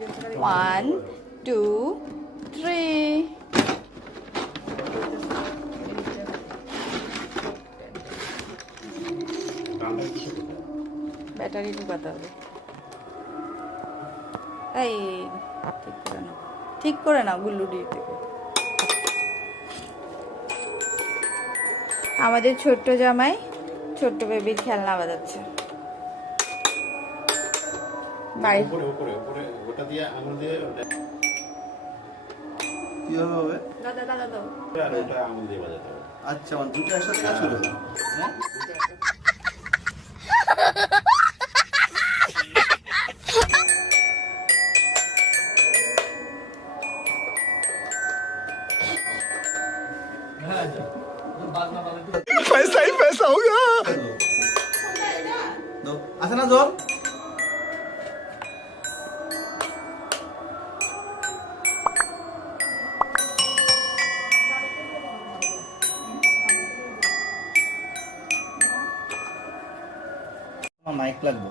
1 2 3 battery ঢুকাতে হবে। এই ঠিক করে নাও গুল্লু দিয়ে থেকে। আমাদের ছোট্ট জামাই ছোট্ট বেবির খেলনা বাজাচ্ছে। বাড়ি ওটা দিয়ে আঙুল দিয়ে কিভাবে হবে? দাদা দাদা দাও। আর ওটা আঙুল দিয়ে বাজাতে হবে। আচ্ছা মানে দুটো একসাথে কাজ করবে। হ্যাঁ पैसा ही पैसा होगा। আছে না জল? মাইক লাগবে।